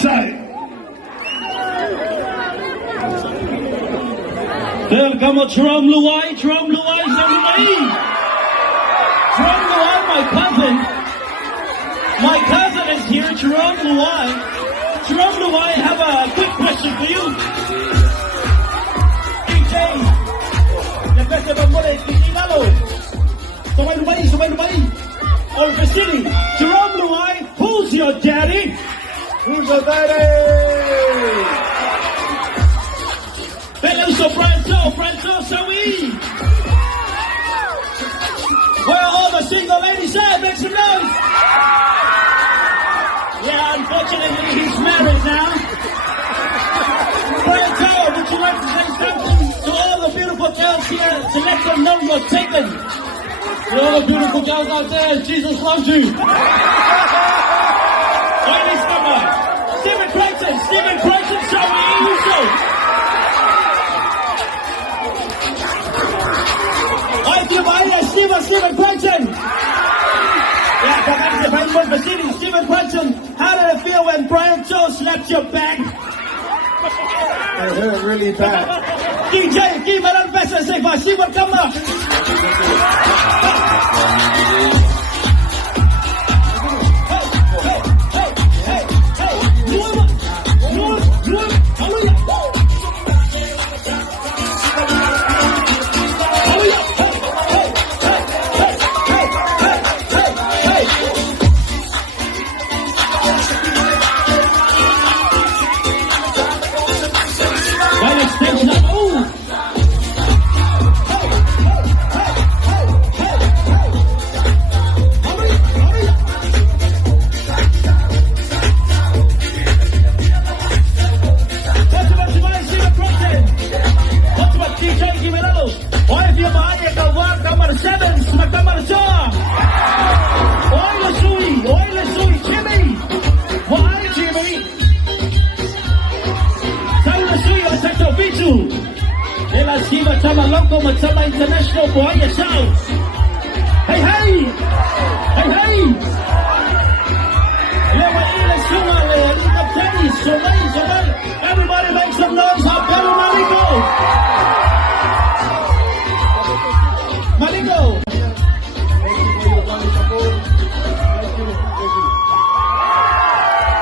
say? Welcome Jerome Luai, Jerome Luai, Jerome Luai, my cousin. My cousin is here, Jerome Luai. Jerome Luai, I have a quick question for you. DJ, the festival mole, Kikinalo. Sabay Lumay. Or the city, Jerome Luai, who's your daddy? Who's your daddy? Beluso, Franco, Sawi. Where are all the single ladies at? Make some noise. Yeah, unfortunately, he's married now. Franco, would you like to say something to all the beautiful girls here to let them know you're taken? To all the beautiful girls out there, Jesus loves you. Ladies, come on. Stephen Creighton, Sawi, Uso. Stephen Creighton! Yeah, Stephen Creighton, how did it feel when Brian Joe slapped your back? It hurt really bad. DJ, give it up best and say, see what come up. Matama local, Matama international, boy, yourself. Hey! Everybody make some noise. Happy Maliko.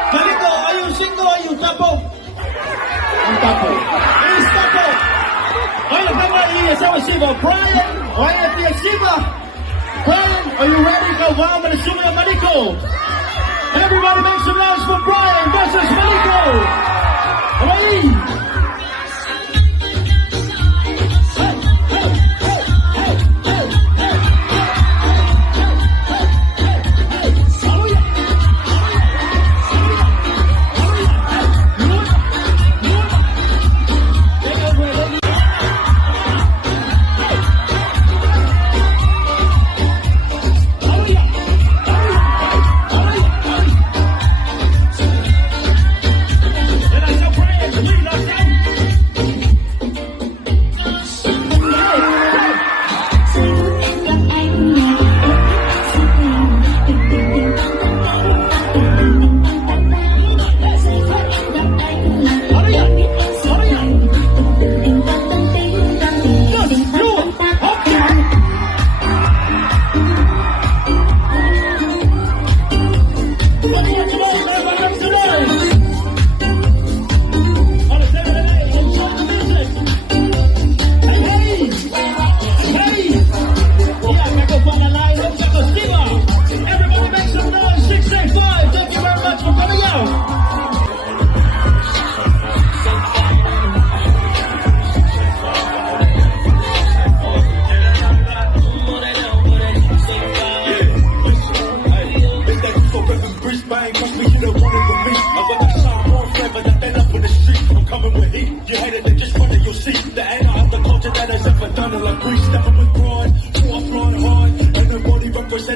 Maliko, are you single or are you couple? I'm couple. He's couple. Brian, are you ready? Go wow, Manasuya Maliko. Everybody make some noise for Brian versus Maliko. Ready?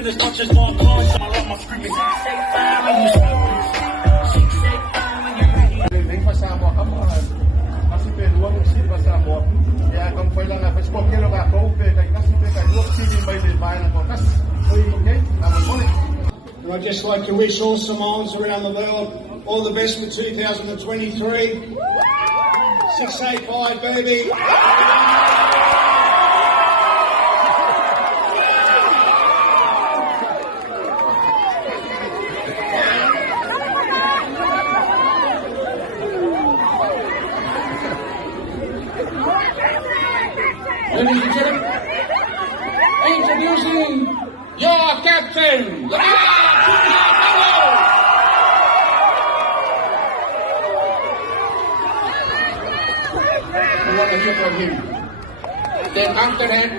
as much as more cars. I love my screaming. Nem fa Samoa ka mga kasi peluang si fa Samoa. Kaya kung pwede lang pa spokyo lang ako pe kay kasi pe kay look TV may design ko kas. Okay, naman mo. I'd just like to wish all Samoans around the world All the best for 2023. 685, baby. Ladies and gentlemen, introducing your captain, I want to hear from him. Then after that,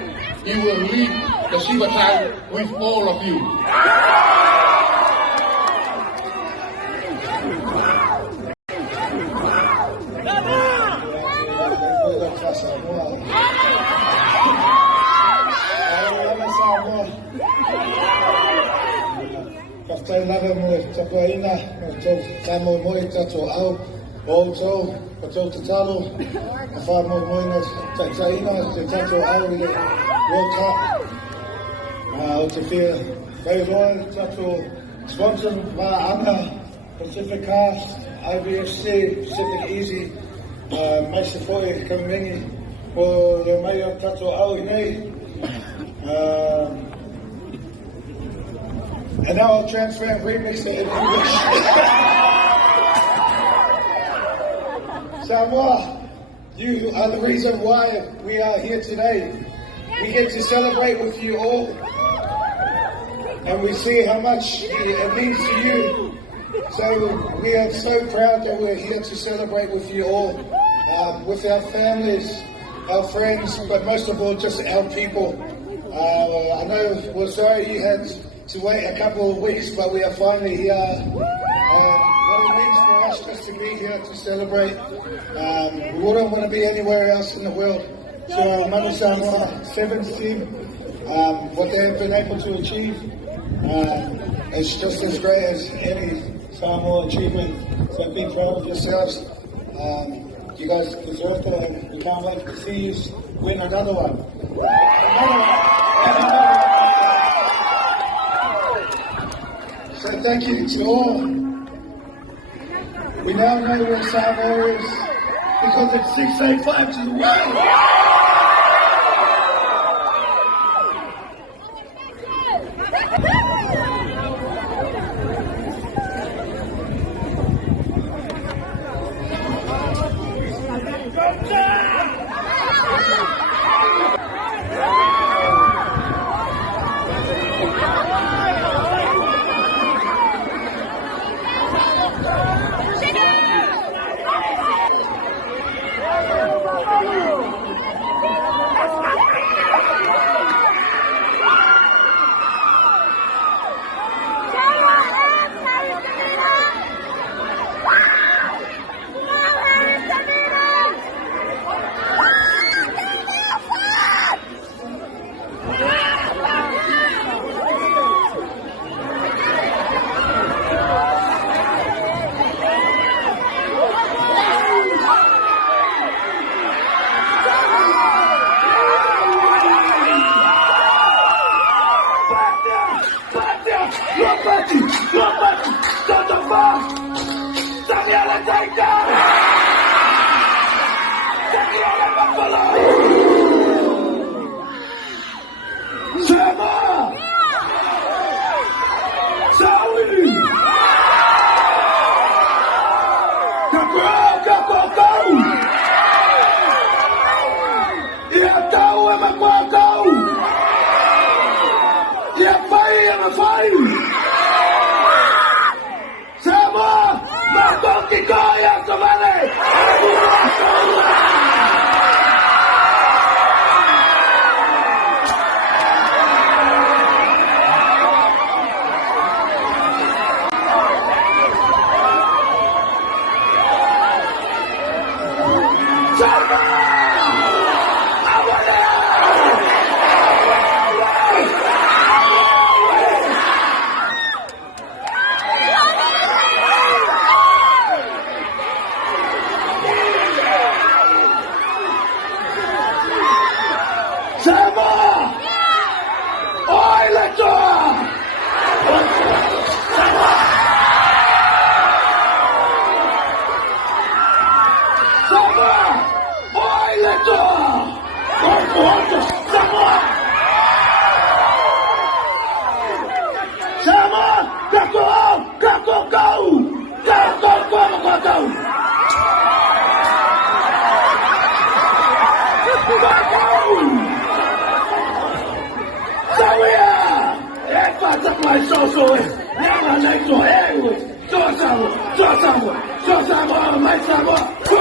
he will lead the Shiva tribe with all of you. Kaftai lava mo tapaina, tau tamo mo tato au, o tau tau tatalo, fa mo na taina tato au le World Cup. O te fia very loyal tato sponsor ma ana Pacific Cast, IBFC, Pacific Easy, mai se foi kamingi o le mai tato au nei. And now I'll transfer and remix it in English. Samoa, you are the reason why we are here today. We get to celebrate with you all. And we see how much it means to you. So we are so proud that we're here to celebrate with you all. With our families, our friends, but most of all just our people. I know we're sorry you had to wait a couple of weeks, but we are finally here. What it means for us just to be here to celebrate. We wouldn't want to be anywhere else in the world. So our Manu Samoa 7th team, what they have been able to achieve, it's just as great as any Samoa achievement. So be proud of yourselves. You guys deserve that, and we can't wait to see you win another one. So thank you to all. We now know where Samoa is because it's 685 to the world. Ocho, Samoa! Samoa, kako! Samoa! Epata mai soso e. Nela nei to ego. Sosa, mai Samoa.